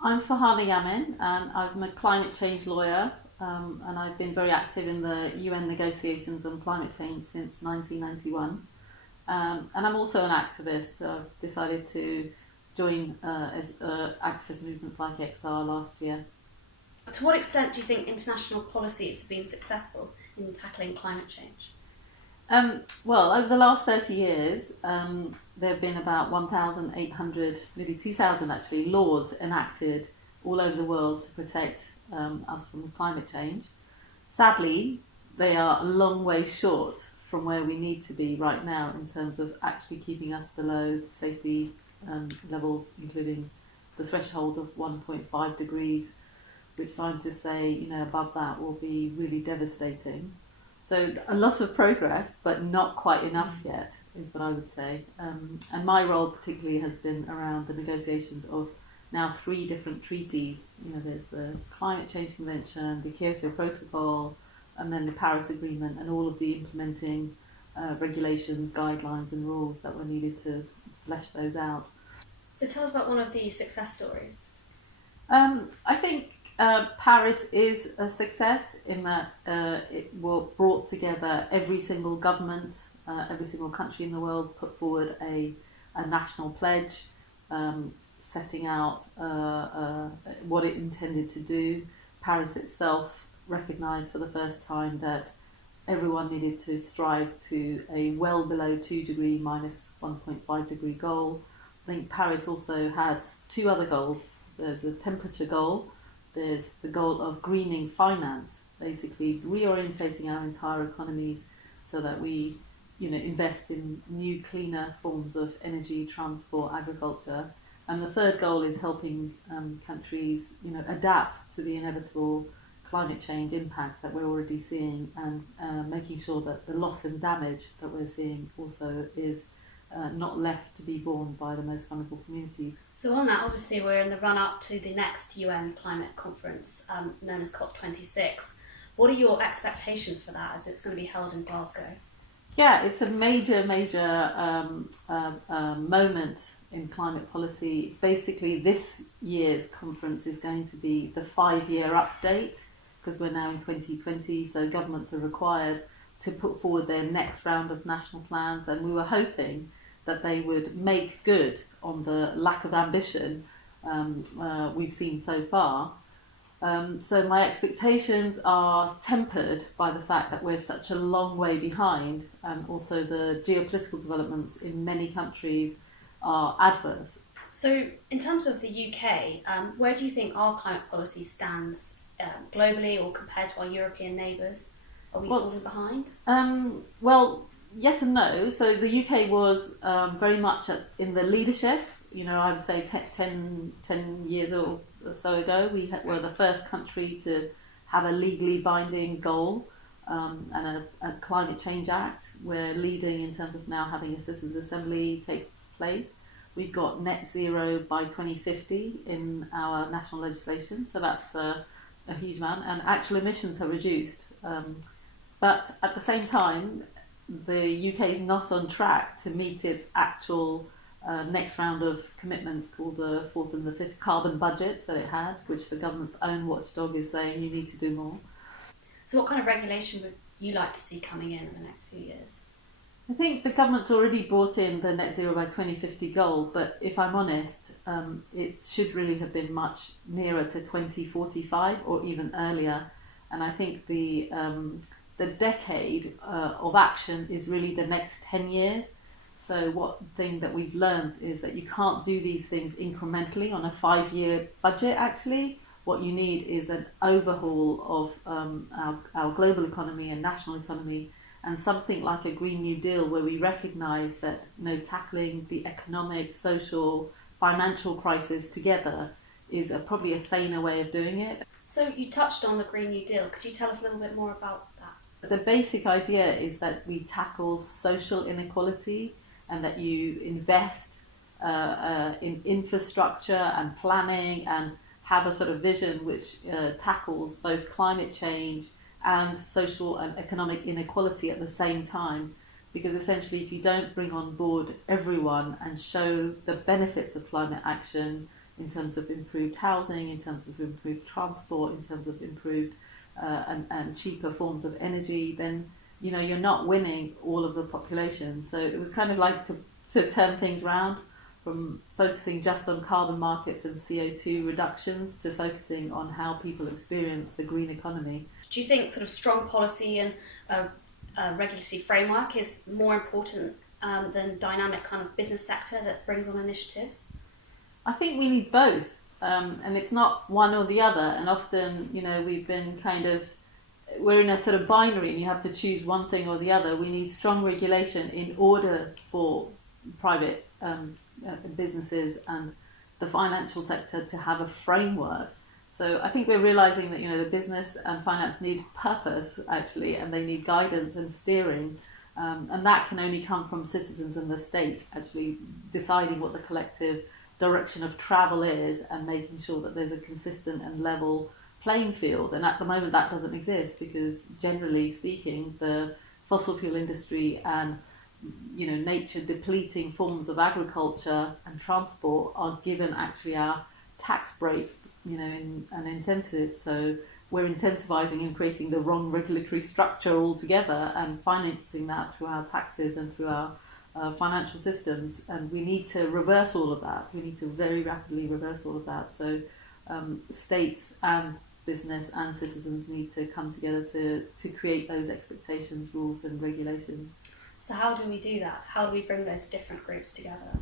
I'm Farhana Yamin, and I'm a climate change lawyer, and I've been very active in the UN negotiations on climate change since 1991. And I'm also an activist. I've decided to join activist movements like XR last year. To what extent do you think international policies have been successful in tackling climate change? Well, over the last 30 years, there have been about 1,800, nearly 2,000 actually, laws enacted all over the world to protect us from climate change. Sadly, they are a long way short from where we need to be right now in terms of actually keeping us below safety levels, including the threshold of 1.5 degrees, which scientists say, above that will be really devastating. So a lot of progress, but not quite enough yet, is what I would say. And my role particularly has been around the negotiations of now 3 different treaties. There's the Climate Change Convention, the Kyoto Protocol, and then the Paris Agreement, and all of the implementing regulations, guidelines, and rules that were needed to flesh those out. So tell us about one of the success stories. I think Paris is a success in that it brought together every single government, every single country in the world put forward a national pledge setting out what it intended to do. Paris itself recognised for the first time that everyone needed to strive to a well below 2 degree minus 1.5 degree goal. I think Paris also has 2 other goals. There's a temperature goal. There's the goal of greening finance, basically reorientating our entire economies so that we, invest in new, cleaner forms of energy, transport, agriculture. And the third goal is helping countries, adapt to the inevitable climate change impacts that we're already seeing, and making sure that the loss and damage that we're seeing also is not left to be borne by the most vulnerable communities. So on that, obviously we're in the run-up to the next UN climate conference known as COP26. What are your expectations for that as it's going to be held in Glasgow? Yeah, it's a major moment in climate policy. It's basically this year's conference is going to be the 5-year update, because we're now in 2020, so governments are required to put forward their next round of national plans, and we were hoping that they would make good on the lack of ambition we've seen so far. So my expectations are tempered by the fact that we're such a long way behind, and also the geopolitical developments in many countries are adverse. So in terms of the UK, where do you think our climate policy stands globally or compared to our European neighbours? Are we falling behind? Well, yes and no. So the UK was very much in the leadership. I would say 10 years or so ago, we were the first country to have a legally binding goal and a climate change act. We're leading in terms of now having a citizens' assembly take place. We've got net zero by 2050 in our national legislation, so that's a huge amount, and actual emissions have reduced. But at the same time, the UK is not on track to meet its actual next round of commitments, called the 4th and the 5th carbon budgets that it had, which the government's own watchdog is saying you need to do more. So what kind of regulation would you like to see coming in the next few years? I think the government's already brought in the net zero by 2050 goal, but if I'm honest, it should really have been much nearer to 2045 or even earlier. And I think the decade of action is really the next 10 years. So one thing that we've learned is that you can't do these things incrementally on a 5-year budget, actually. What you need is an overhaul of our global economy and national economy, and something like a Green New Deal, where we recognise that tackling the economic, social, financial crisis together is probably a saner way of doing it. So you touched on the Green New Deal. Could you tell us a little bit more about that? The basic idea is that we tackle social inequality, and that you invest in infrastructure and planning, and have a sort of vision which tackles both climate change and social and economic inequality at the same time. Because essentially, if you don't bring on board everyone and show the benefits of climate action, in terms of improved housing, in terms of improved transport, in terms of improved and cheaper forms of energy, then you're not winning all of the population. So it was kind of like to turn things around from focusing just on carbon markets and CO2 reductions to focusing on how people experience the green economy. Do you think sort of strong policy and regulatory framework is more important than dynamic kind of business sector that brings on initiatives? I think we need both, and it's not one or the other. And often, we've been we're in a sort of binary, and you have to choose one thing or the other. We need strong regulation in order for private businesses and the financial sector to have a framework. So I think we're realising that the business and finance need purpose actually, and they need guidance and steering, and that can only come from citizens and the state actually deciding what the collective direction of travel is and making sure that there's a consistent and level playing field. And at the moment that doesn't exist because generally speaking the fossil fuel industry and nature depleting forms of agriculture and transport are given actually our tax break in an incentive. So we're incentivizing and creating the wrong regulatory structure altogether and financing that through our taxes and through our financial systems, and we need to reverse all of that. We need to very rapidly reverse all of that. So states and business and citizens need to come together to create those expectations, rules and regulations. So how do we do that? How do we bring those different groups together?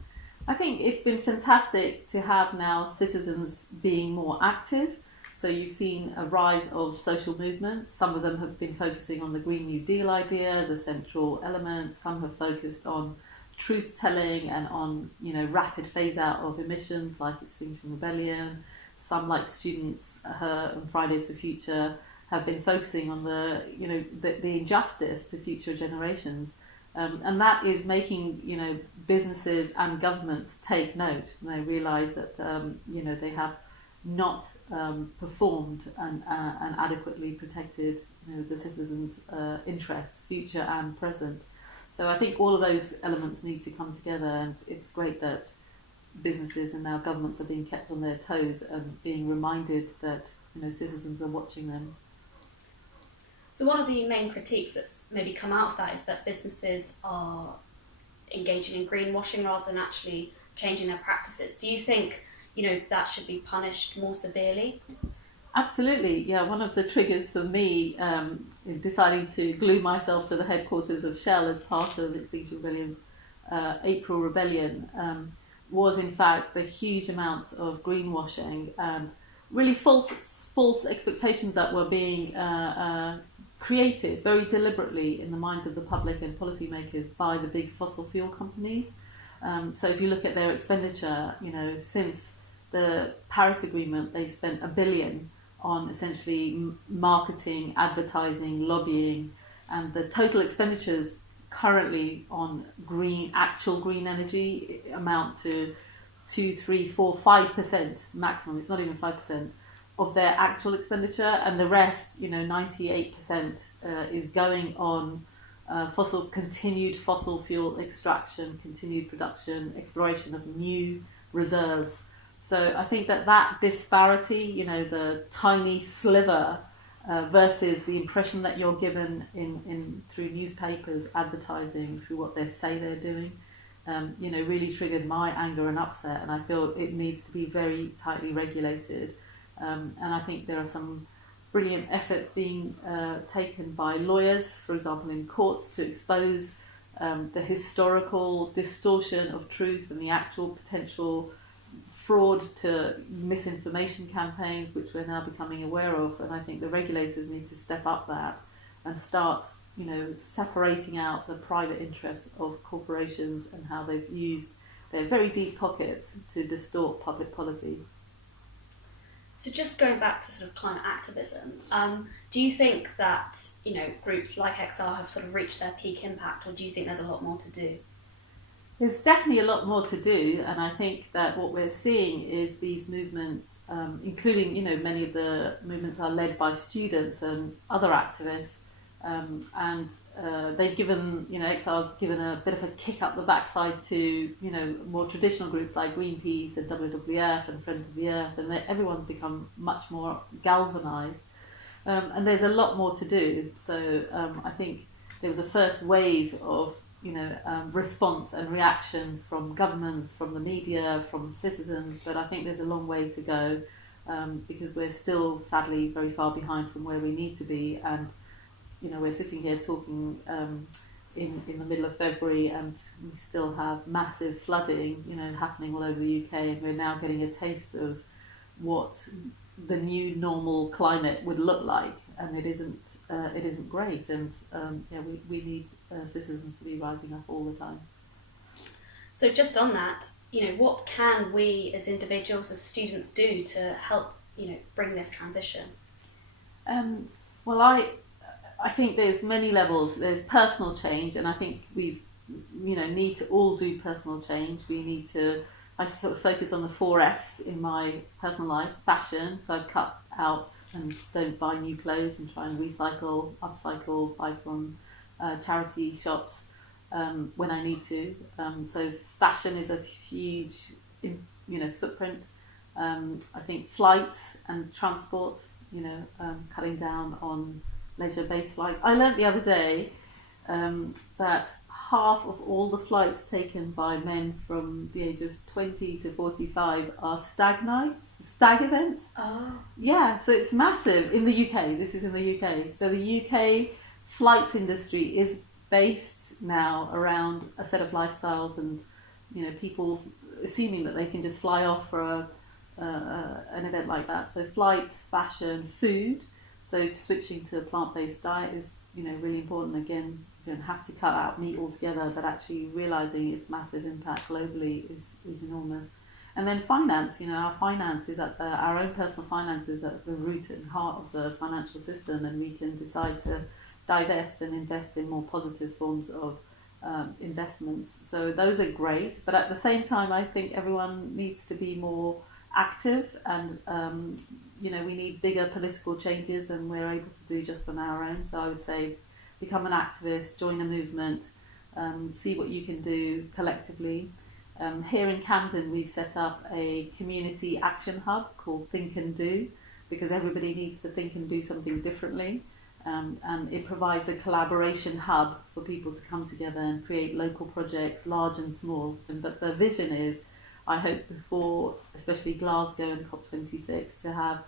I think it's been fantastic to have now citizens being more active. So you've seen a rise of social movements. Some of them have been focusing on the Green New Deal idea as a central element. Some have focused on truth-telling and on rapid phase-out of emissions like Extinction Rebellion. Some, like students and Fridays for Future, have been focusing on the injustice to future generations. And that is making businesses and governments take note, and they realise that they have not performed and adequately protected the citizens' interests, future and present. So I think all of those elements need to come together, and it's great that businesses and now governments are being kept on their toes and being reminded that citizens are watching them. So one of the main critiques that's maybe come out of that is that businesses are engaging in greenwashing rather than actually changing their practices. Do you think that should be punished more severely? Absolutely, yeah. One of the triggers for me in deciding to glue myself to the headquarters of Shell as part of Extinction Rebellion's April Rebellion was in fact the huge amounts of greenwashing and really false expectations that were being created very deliberately in the minds of the public and policymakers by the big fossil fuel companies. So if you look at their expenditure, since the Paris Agreement, they've spent $1 billion on essentially marketing, advertising, lobbying, and the total expenditures currently on actual green energy amount to 2, 3, 4, 5% maximum. It's not even 5% of their actual expenditure, and the rest, 98% is going on continued fossil fuel extraction, continued production, exploration of new reserves. So I think that disparity, the tiny sliver versus the impression that you're given in through newspapers, advertising, through what they say they're doing, really triggered my anger and upset, and I feel it needs to be very tightly regulated. And I think there are some brilliant efforts being taken by lawyers, for example, in courts to expose the historical distortion of truth and the actual potential fraud to misinformation campaigns, which we're now becoming aware of. And I think the regulators need to step up that and start, separating out the private interests of corporations and how they've used their very deep pockets to distort public policy. So just going back to sort of climate activism, do you think that, groups like XR have sort of reached their peak impact, or do you think there's a lot more to do? There's definitely a lot more to do, and I think that what we're seeing is these movements, including, many of the movements are led by students and other activists, and they've given, Exile's given a bit of a kick up the backside to, more traditional groups like Greenpeace and WWF and Friends of the Earth, and everyone's become much more galvanised. And there's a lot more to do. So I think there was a first wave of, response and reaction from governments, from the media, from citizens, but I think there's a long way to go, because we're still sadly very far behind from where we need to be. And we're sitting here talking in the middle of February, and we still have massive flooding, happening all over the UK, and we're now getting a taste of what the new normal climate would look like, and it isn't great. And we need citizens to be rising up all the time. So just on that, what can we as individuals, as students, do to help bring this transition? Well, I think there's many levels. There's personal change, and I think we need to all do personal change. We need to, I sort of focus on the 4 F's in my personal life. Fashion, so I've cut out and don't buy new clothes and try and recycle, upcycle, buy from charity shops when I need to. So fashion is a huge, footprint. I think flights and transport, cutting down on leisure-based flights. I learnt the other day that half of all the flights taken by men from the age of 20 to 45 are stag nights, stag events. Oh. Yeah, so it's massive in the UK. This is in the UK. So the UK flights industry is based now around a set of lifestyles and, people assuming that they can just fly off for an event like that. So flights, fashion, food. So switching to a plant-based diet is, really important. Again, you don't have to cut out meat altogether, but actually realising its massive impact globally is enormous. And then finance, our finance is our own personal finance is at the root and heart of the financial system, and we can decide to divest and invest in more positive forms of investments. So those are great, but at the same time, I think everyone needs to be more active, and we need bigger political changes than we're able to do just on our own. So I would say become an activist, join a movement, see what you can do collectively. Here in Camden, we've set up a community action hub called Think and Do, because everybody needs to think and do something differently. And it provides a collaboration hub for people to come together and create local projects, large and small. But the vision is, I hope before, especially Glasgow and COP26, to have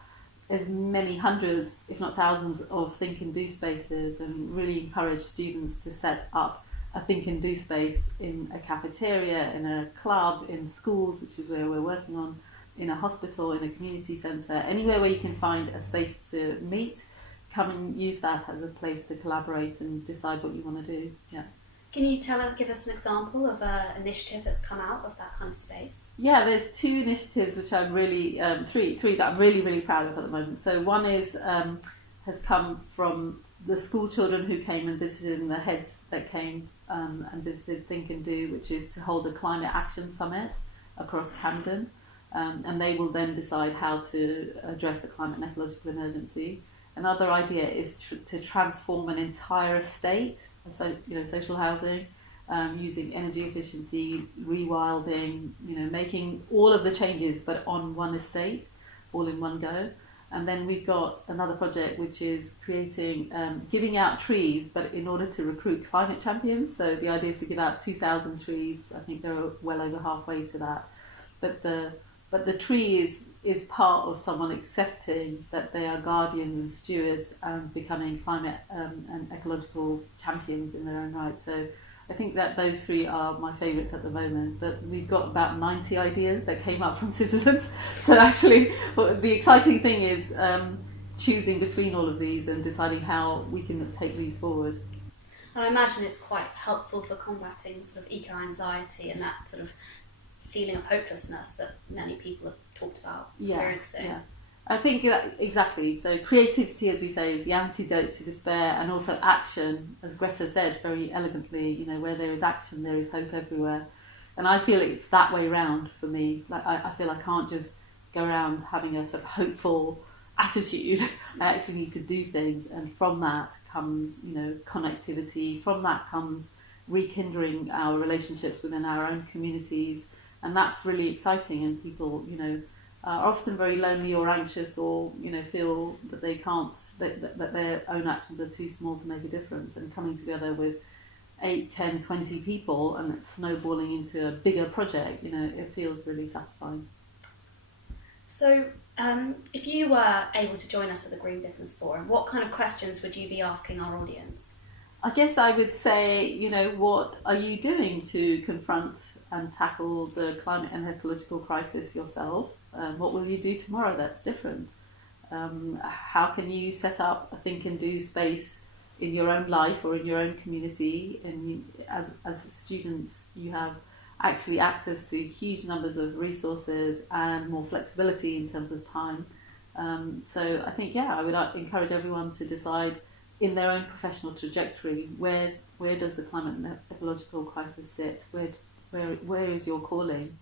as many hundreds, if not thousands, of think and do spaces, and really encourage students to set up a think and do space in a cafeteria, in a club, in schools, which is where we're working on, in a hospital, in a community centre, anywhere where you can find a space to meet. Come and use that as a place to collaborate and decide what you want to do. Yeah. Can you give us an example of an initiative that's come out of that kind of space? Yeah, there's 2 initiatives which I'm really, three that I'm really, really proud of at the moment. So one is has come from the school children who came and visited, and the heads that came and visited Think and Do, which is to hold a climate action summit across Camden, and they will then decide how to address the climate and ecological emergency. Another idea is to transform an entire estate, so social housing, using energy efficiency, rewilding, making all of the changes, but on one estate, all in one go. And then we've got another project which is creating, giving out trees, but in order to recruit climate champions. So the idea is to give out 2,000 trees. I think they're well over halfway to that. But the tree is part of someone accepting that they are guardians and stewards and becoming climate and ecological champions in their own right. So I think that those 3 are my favourites at the moment. But we've got about 90 ideas that came up from citizens. So actually, the exciting thing is choosing between all of these and deciding how we can take these forward. And I imagine it's quite helpful for combating sort of eco-anxiety and that sort of feeling of hopelessness that many people have talked about experiencing. Yeah. I think that, exactly. So creativity, as we say, is the antidote to despair, and also action, as Greta said very elegantly, where there is action, there is hope everywhere. And I feel it's that way round for me. Like I feel I can't just go around having a sort of hopeful attitude. I actually need to do things, and from that comes, connectivity. From that comes rekindling our relationships within our own communities, and that's really exciting. And people, are often very lonely or anxious, or feel that they can't, that their own actions are too small to make a difference. And coming together with 8, 10, 20 people, and it's snowballing into a bigger project, it feels really satisfying. So, if you were able to join us at the Green Business Forum, what kind of questions would you be asking our audience? I guess I would say, what are you doing to confront and tackle the climate and ecological crisis yourself? What will you do tomorrow that's different? How can you set up a think and do space in your own life or in your own community? And as students, you have actually access to huge numbers of resources and more flexibility in terms of time. So I think, I would encourage everyone to decide in their own professional trajectory, where does the climate and ecological crisis sit? Where is your calling?